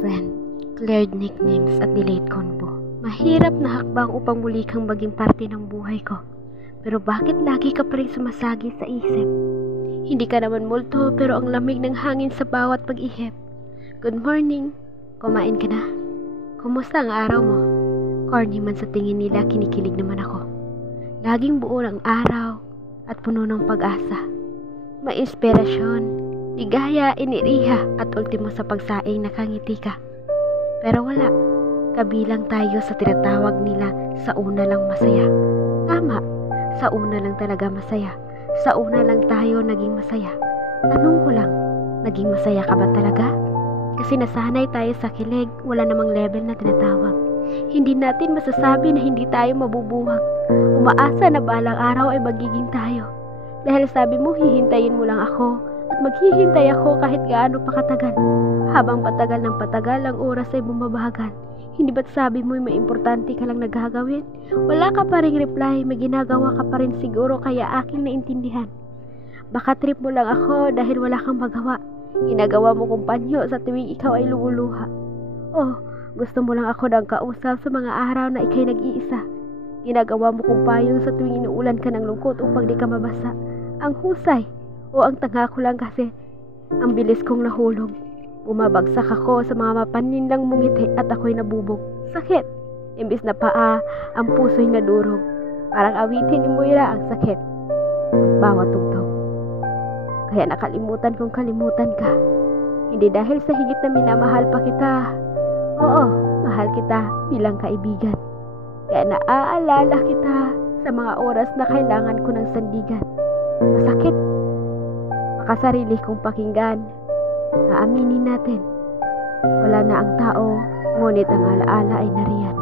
friend, cleared nicknames at delayed convo. Mahirap na hakbang upang muli kang maging parte ng buhay ko. Pero bakit lagi ka pa rin sumasagi sa isip? Hindi ka naman multo pero ang lamig ng hangin sa bawat pag-ihip. Good morning, kumain ka na? Kumusta ang araw mo? Corny man sa tingin nila, kinikilig naman ako. Laging buo ng araw at puno ng pag-asa. May inspirasyon, ligaya, iniriha at ultimo sa pagsaing nakangiti ka. Pero wala, kabilang tayo sa tinatawag nila sa una lang masaya. Tama, sa una lang talaga masaya. Sa una lang tayo naging masaya. Tanong ko lang, naging masaya ka ba talaga? Kasi nasanay tayo sa kilig, wala namang level na tinatawag. Hindi natin masasabi na hindi tayo mabubuwag. Umaasa na balang araw ay magiging tayo. Dahil sabi mo, hihintayin mo lang ako at maghihintay ako kahit gaano pa katagal. Habang patagal ng patagal, ang oras ay bumabagal. Hindi ba't sabi mo may importante ka lang nagagawin? Wala ka pa ring reply, may ginagawa ka pa rin siguro kaya aking naintindihan. Baka trip mo lang ako dahil wala kang magawa. Ginagawa mo kong panyo sa tuwing ikaw ay lumuluha. Oh, gusto mo lang ako ng kausap sa mga araw na ikay nag-iisa. Ginagawa mo kong payong sa tuwing inuulan ka ng lungkot upang di ka mabasa. Ang husay o ang tanga ko lang kasi ang bilis kong nahulog. Bumabagsak ako sa mga mapaninlang mungiti at ako'y nabubog. Sakit. Imbis na paa, ang puso'y nadurog. Parang awitin ni Moira ang sakit. Bawat tugtog. Kaya nakalimutan kong kalimutan ka. Hindi dahil sa higit na minamahal pa kita. Oo, mahal kita bilang kaibigan. Kaya naaalala kita sa mga oras na kailangan ko ng sandigan. Masakit. Makasarili kong pakinggan. Aaminin natin, wala na ang tao, ngunit ang alaala ay nariyan.